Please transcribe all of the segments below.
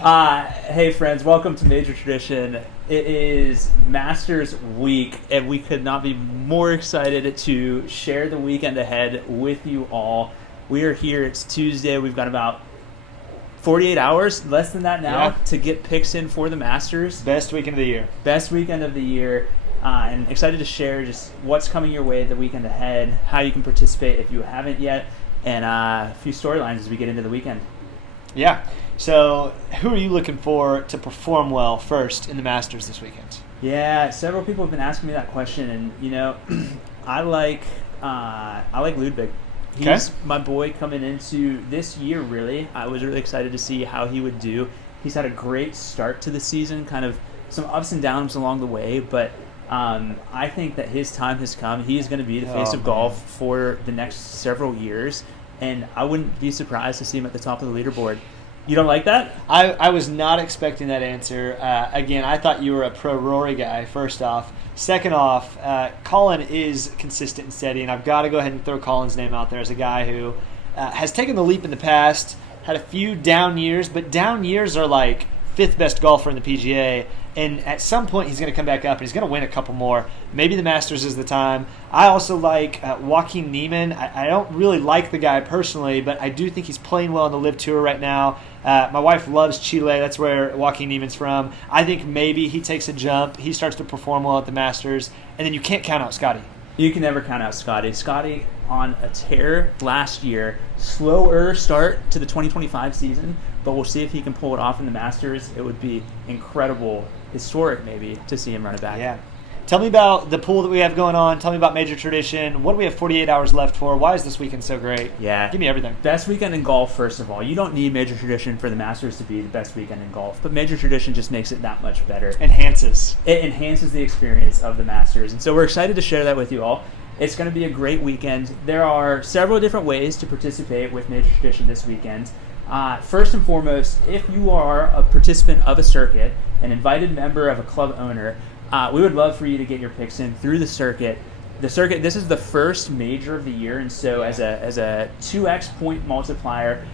Hey friends, welcome to Major Tradition. It is Masters Week, and we could not be more excited to share the weekend ahead with you all. We are here, it's Tuesday, we've got about 48 hours, less than that now, to get picks in for the Masters. Best weekend of the year. Best weekend of the year, and excited to share just what's coming your way the weekend ahead, how you can participate if you haven't yet, and a few storylines as we get into the weekend. Yeah. So, who are you looking for to perform well first in the Masters this weekend? Yeah, several people have been asking me that question, and I like Ludwig. He's my boy coming into this year. Really, I was really excited to see how he would do. He's had a great start to the season, kind of some ups and downs along the way, but I think that his time has come. He is going to be the face of golf for the next several years, and I wouldn't be surprised to see him at the top of the leaderboard. You don't like that? I was not expecting that answer. Again, I thought you were a pro Rory guy, first off. Second off, Colin is consistent and steady, and I've got to go ahead and throw Colin's name out there as a guy who has taken the leap in the past, had a few down years, but down years are like fifth best golfer in the PGA, and at some point he's going to come back up and he's going to win a couple more. Maybe the Masters is the time. I also like Joaquin Niemann. I don't really like the guy personally, but I do think he's playing well on the LIV Tour right now. My wife loves Chile. That's where Joaquin Niemann's from. I think maybe he takes a jump. He starts to perform well at the Masters, and then you can't count out Scotty. You can never count out Scotty. Scotty on a tear last year. Slower start to the 2025 season, but we'll see if he can pull it off in the Masters. It would be incredible, historic maybe, to see him run it back. Yeah. Tell me about the pool that we have going on. Tell me about Major Tradition. What do we have 48 hours left for? Why is this weekend so great? Yeah. Give me everything. Best weekend in golf, first of all. You don't need Major Tradition for the Masters to be the best weekend in golf, but Major Tradition just makes it that much better. Enhances. It enhances the experience of the Masters, and so we're excited to share that with you all. It's going to be a great weekend. There are several different ways to participate with Major Tradition this weekend. First and foremost, if you are a participant of a circuit, an invited member of a club owner, we would love for you to get your picks in through the circuit. The circuit, this is the first major of the year, and so as a 2x point multiplier,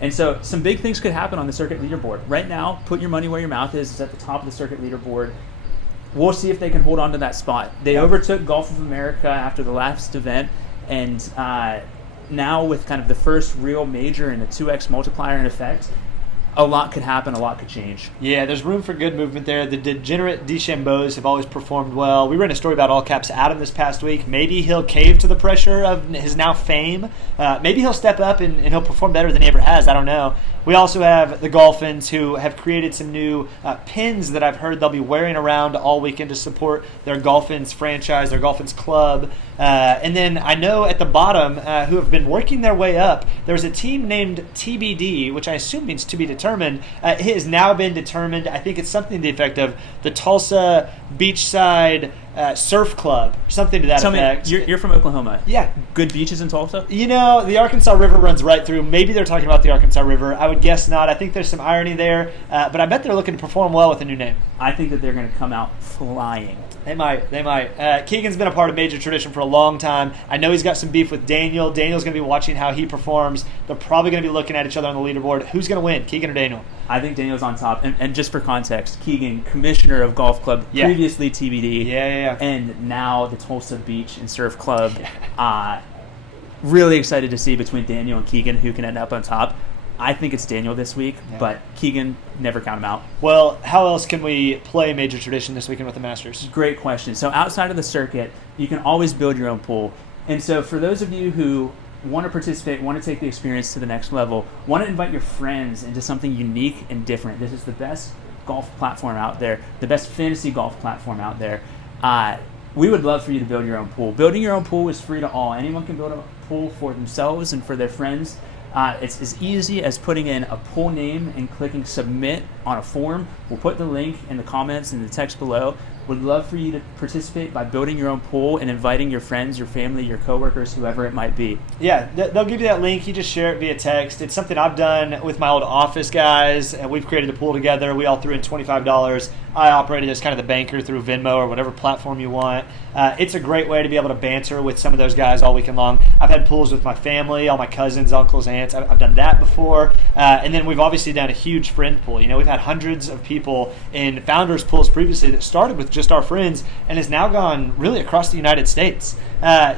and so some big things could happen on the circuit leaderboard. Right now, put your money where your mouth is. It's at the top of the circuit leaderboard. We'll see if they can hold on to that spot. They overtook Golf of America after the last event, and now with kind of the first real major and the 2x multiplier in effect, a lot could happen, a lot could change. Yeah, there's room for good movement there. The degenerate DeChambeaus have always performed well. We ran a story about All Caps Adam this past week. Maybe he'll cave to the pressure of his now fame. Maybe he'll step up and he'll perform better than he ever has. I don't know. We also have the Golfins, who have created some new pins that I've heard they'll be wearing around all weekend to support their Golfins franchise, their Golfins club. And then I know at the bottom, who have been working their way up, there's a team named TBD, which I assume means to be determined. It has now been determined. I think it's something to the effect of the Tulsa Beachside Surf Club, something to that effect. You're from Oklahoma. Yeah. Good beaches in Tulsa? You know, the Arkansas River runs right through. Maybe they're talking about the Arkansas River. I would guess not. I think there's some irony there, but I bet they're looking to perform well with a new name. I think that they're going to come out flying. They might. Keegan's been a part of Major Tradition for a long time. I know he's got some beef with Daniel. Daniel's going to be watching how he performs. They're probably going to be looking at each other on the leaderboard. Who's going to win, Keegan or Daniel? I think Daniel's on top. And just for context, Keegan, commissioner of Golf Club, previously TBD. Yeah. And now the Tulsa Beach and Surf Club. Really excited to see between Daniel and Keegan who can end up on top. I think it's Daniel this week, but Keegan, never count him out. Well, how else can we play Major Tradition this weekend with the Masters? Great question. So outside of the circuit, you can always build your own pool. And so for those of you who want to participate, want to take the experience to the next level, want to invite your friends into something unique and different, this is the best golf platform out there, the best fantasy golf platform out there. We would love for you to build your own pool. Building your own pool is free to all. Anyone can build a pool for themselves and for their friends. It's as easy as putting in a pool name and clicking submit on a form. We'll put the link in the comments and the text below. Would love for you to participate by building your own pool and inviting your friends, your family, your coworkers, whoever it might be. Yeah, they'll give you that link. You just share it via text. It's something I've done with my old office guys, and we've created a pool together. We all threw in $25. I operated as kind of the banker through Venmo or whatever platform you want. It's a great way to be able to banter with some of those guys all weekend long. I've had pools with my family, all my cousins, uncles, aunts. I've done that before. And then we've obviously done a huge friend pool. We've had hundreds of people in founders pools previously that started with just our friends and has now gone really across the United States.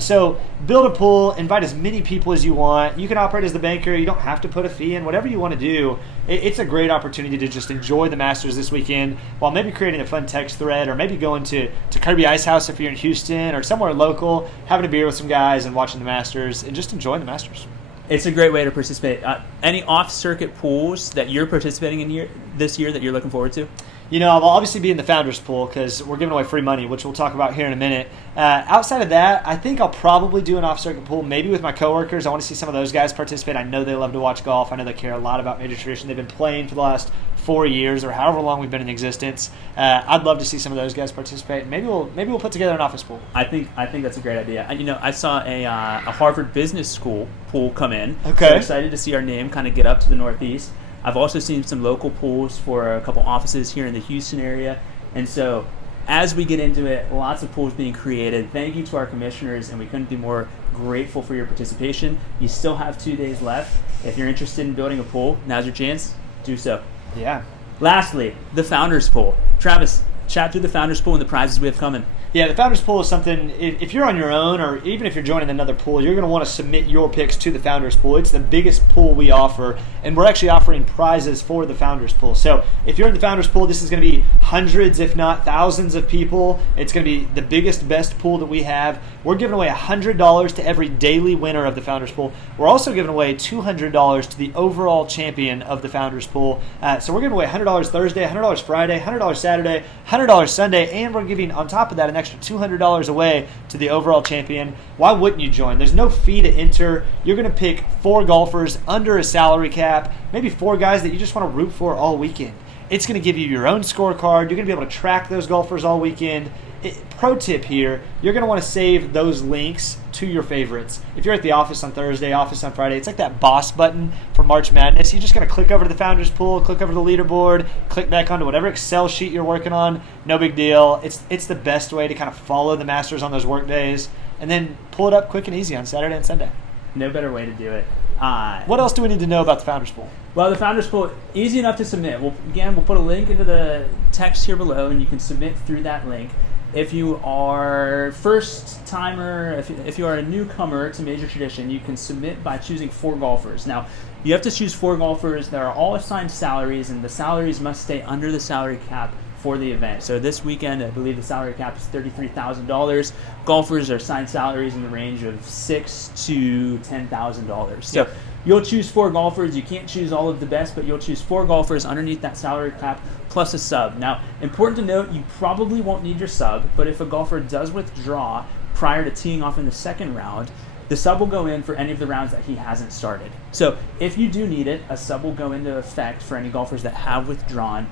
So build a pool, invite as many people as you want. You can operate as the banker. You don't have to put a fee in. Whatever you want to do, it's a great opportunity to just enjoy the Masters this weekend while maybe creating a fun text thread or maybe going to Kirby Ice House if you're in Houston or somewhere local, having a beer with some guys and watching the Masters and just enjoying the Masters. It's a great way to participate. Any off-circuit pools that you're participating in this year that you're looking forward to? I'll obviously be in the Founders Pool because we're giving away free money, which we'll talk about here in a minute. Outside of that, I think I'll probably do an off-circuit pool, maybe with my coworkers. I want to see some of those guys participate. I know they love to watch golf. I know they care a lot about Major Tradition. They've been playing for the last 4 years or however long we've been in existence. I'd love to see some of those guys participate. Maybe we'll put together an office pool. I think that's a great idea. I saw a Harvard Business School pool come in. Okay. So excited to see our name kind of get up to the Northeast. I've also seen some local pools for a couple offices here in the Houston area. And so as we get into it, lots of pools being created. Thank you to our commissioners, and we couldn't be more grateful for your participation. You still have 2 days left. If you're interested in building a pool, now's your chance. Do so. Yeah. Lastly, the Founders Pool. Travis, chat through the Founders Pool and the prizes we have coming. Yeah, the Founders Pool is something, if you're on your own or even if you're joining another pool, you're going to want to submit your picks to the Founders Pool. It's the biggest pool we offer, and we're actually offering prizes for the Founders Pool. So if you're in the Founders Pool, this is going to be hundreds, if not thousands of people. It's going to be the biggest, best pool that we have. We're giving away $100 to every daily winner of the Founders Pool. We're also giving away $200 to the overall champion of the Founders Pool. So we're giving away $100 Thursday, $100 Friday, $100 Saturday, $100 Sunday, and we're giving, on top of that, an extra $200 away to the overall champion. Why wouldn't you join? There's no fee to enter. You're going to pick 4 golfers under a salary cap, maybe 4 guys that you just want to root for all weekend. It's going to give you your own scorecard. You're going to be able to track those golfers all weekend. Pro tip here, you're going to want to save those links to your favorites. If you're at the office on Thursday, office on Friday, it's like that boss button for March Madness. You're just going to click over to the Founders Pool, click over to the leaderboard, click back onto whatever Excel sheet you're working on. No big deal. It's the best way to kind of follow the Masters on those work days and then pull it up quick and easy on Saturday and Sunday. No better way to do it. What else do we need to know about the Founders Pool? Well, the Founders Pool, easy enough to submit. We'll put a link into the text here below, and you can submit through that link. If you are first timer, if you are a newcomer to Major Tradition, you can submit by choosing 4 golfers. Now, you have to choose 4 golfers that are all assigned salaries, and the salaries must stay under the salary cap for the event. So this weekend, I believe the salary cap is $33,000. Golfers are assigned salaries in the range of $6,000 to $10,000. So you'll choose 4 golfers. You can't choose all of the best, but you'll choose 4 golfers underneath that salary cap plus a sub. Now, important to note, you probably won't need your sub, but if a golfer does withdraw prior to teeing off in the second round, the sub will go in for any of the rounds that he hasn't started. So if you do need it, a sub will go into effect for any golfers that have withdrawn.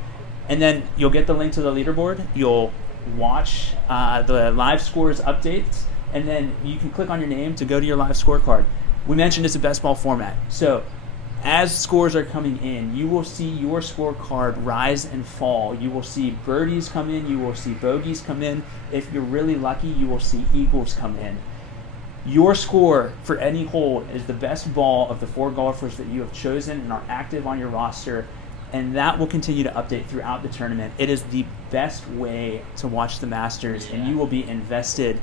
And then you'll get the link to the leaderboard. You'll watch the live scores updates, and then you can click on your name to go to your live scorecard. We mentioned it's a best ball format. So as scores are coming in, you will see your scorecard rise and fall. You will see birdies come in. You will see bogeys come in. If you're really lucky, you will see eagles come in. Your score for any hole is the best ball of the 4 golfers that you have chosen and are active on your roster, and that will continue to update throughout the tournament. It is the best way to watch the Masters, and you will be invested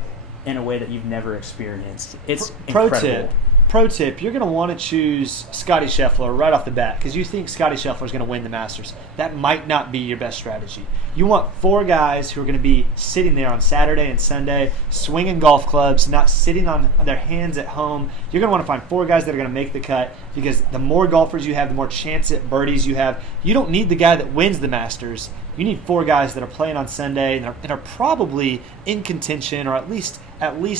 in a way that you've never experienced. It's incredible. Pro tip, you're going to want to choose Scotty Scheffler right off the bat because you think Scotty Scheffler is going to win the Masters. That might not be your best strategy. You want 4 guys who are going to be sitting there on Saturday and Sunday, swinging golf clubs, not sitting on their hands at home. You're going to want to find 4 guys that are going to make the cut because the more golfers you have, the more chance at birdies you have. You don't need the guy that wins the Masters. You need 4 guys that are playing on Sunday and are probably in contention or at least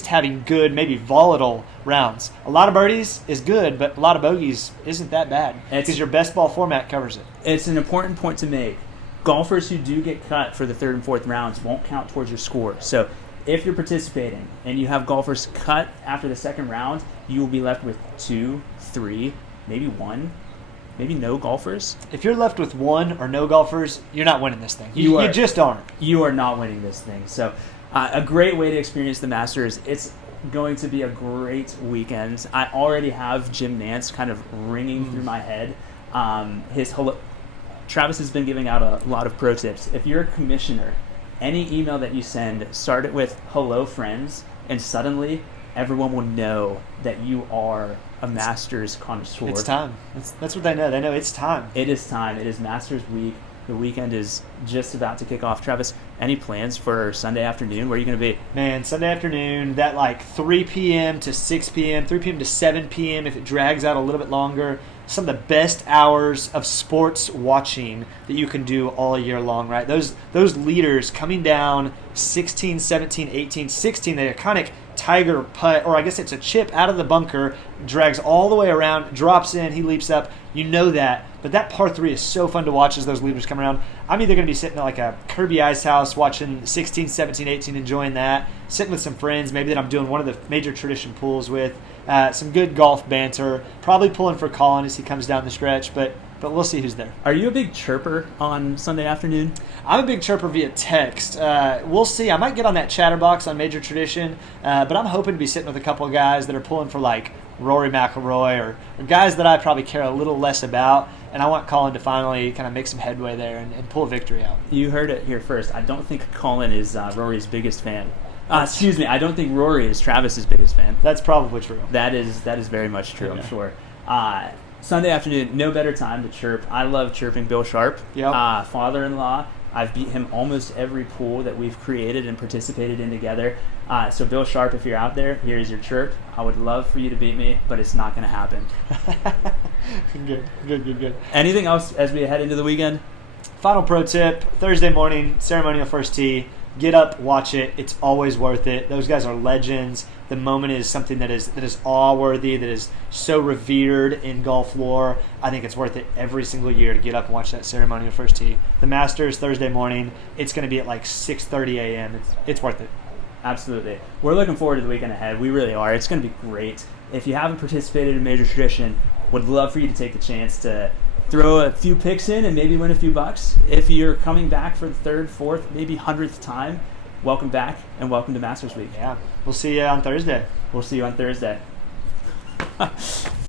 having good, maybe volatile rounds. A lot of birdies is good, but a lot of bogeys isn't that bad because your best ball format covers it. It's an important point to make. golfers who do get cut for the third and fourth rounds won't count towards your score. So if you're participating and you have golfers cut after the second round, you will be left with 2, 3, maybe 1, maybe no golfers. If you're left with 1 or no golfers, you're not winning this thing. You just aren't. You are not winning this thing. So a great way to experience the Masters. It's going to be a great weekend. I already have Jim Nantz kind of ringing through my head. Travis has been giving out a lot of pro tips. If you're a commissioner, any email that you send, start it with "Hello, friends," and suddenly everyone will know that you are a Masters connoisseur. It's time. That's what they know. They know it's time. It is time. It is Masters week. The weekend is just about to kick off. Travis, any plans for Sunday afternoon? Where are you going to be? Man, Sunday afternoon, that like 3 p.m. to 6 p.m., 3 p.m. to 7 p.m., if it drags out a little bit longer, some of the best hours of sports watching that you can do all year long, right? Those leaders coming down 16, 17, 18, 16, the iconic Tiger putt, or I guess it's a chip out of the bunker, drags all the way around, drops in, he leaps up. You know that. But that par 3 is so fun to watch as those leaders come around. I'm either going to be sitting at like a Kirby Ice House watching 16, 17, 18, enjoying that, sitting with some friends, maybe that I'm doing one of the major tradition pools with, some good golf banter, probably pulling for Colin as he comes down the stretch, but we'll see who's there. Are you a big chirper on Sunday afternoon? I'm a big chirper via text. We'll see. I might get on that chatterbox on Major Tradition, but I'm hoping to be sitting with a couple of guys that are pulling for like Rory McIlroy or guys that I probably care a little less about, and I want Colin to finally kind of make some headway there and pull a victory out. You heard it here first. I don't think Colin is Rory's biggest fan. Excuse me, I don't think Rory is Travis's biggest fan. That's probably true. That is very much true, I'm sure. Sunday afternoon, no better time to chirp. I love chirping Bill Sharp, father-in-law. I've beat him almost every pool that we've created and participated in together. So Bill Sharp, if you're out there, here's your chirp. I would love for you to beat me, but it's not going to happen. Good. Anything else as we head into the weekend? Final pro tip, Thursday morning, ceremonial first tee. Get up, watch it. It's always worth it. Those guys are legends. The moment is something that is awe-worthy, that is so revered in golf lore. I think it's worth it every single year to get up and watch that ceremonial first tee. The Masters, Thursday morning. It's going to be at like 6:30 a.m. It's worth it. Absolutely. We're looking forward to the weekend ahead. We really are. It's going to be great. If you haven't participated in Major Tradition, would love for you to take the chance to throw a few picks in and maybe win a few bucks. If you're coming back for the third, fourth, maybe 100th time, welcome back and welcome to Masters Week. Yeah. We'll see you on Thursday. We'll see you on Thursday.